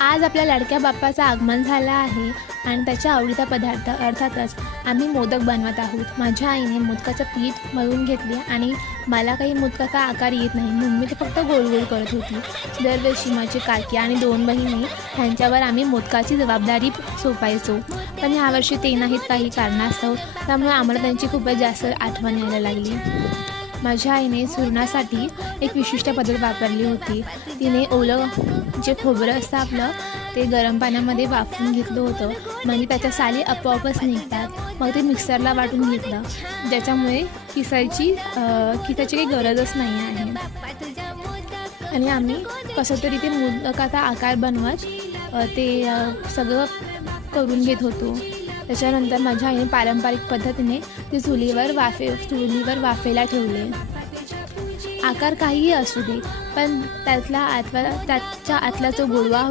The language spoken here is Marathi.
आज आपल्या लाडक्या बाप्पाचं आगमन झालं आहे आणि त्याच्या आवडीचा पदार्थ अर्थातच आम्ही मोदक बनवत आहोत। माझ्या आईने मोदकाचं पीठ मळून घेतले आणि मला काही मोदकाचा आकार येत नाही म्हणून मी ते फक्त गोल गोल करत होती। दरवर्षी माझी काकी आणि 2 बहिणी ह्यांच्यावर आम्ही मोदकाची जबाबदारी सोपायचो, पण ह्यावर्षी ते नाहीत काही कारणास्तव, त्यामुळे आम्हाला त्यांची खूपच जास्त आठवण यायला लागली। माझ्या आईने सुरणासाठी एक विशिष्ट पद्धत वापरली होती। तिने ओलं जे खोबरं असतं आपलं ते गरम पाण्यामध्ये वाफवून घेतलं होतं, म्हणजे त्याच्या साली आपोआपच निघतात। मग ते मिक्सरला वाटून घेतलं, ज्याच्यामुळे किसायची काही गरजच नाही आहे। आणि आम्ही कसं तरी ते मोदकाचा आकार बनवत ते सगळं करून घेत होतो। त्याच्यानंतर माझ्या आईने पारंपरिक पद्धतीने ते चुलीवर वाफेला ठेवले। आकार काहीही असू दे, पण त्याच्या आतला जो गोडवा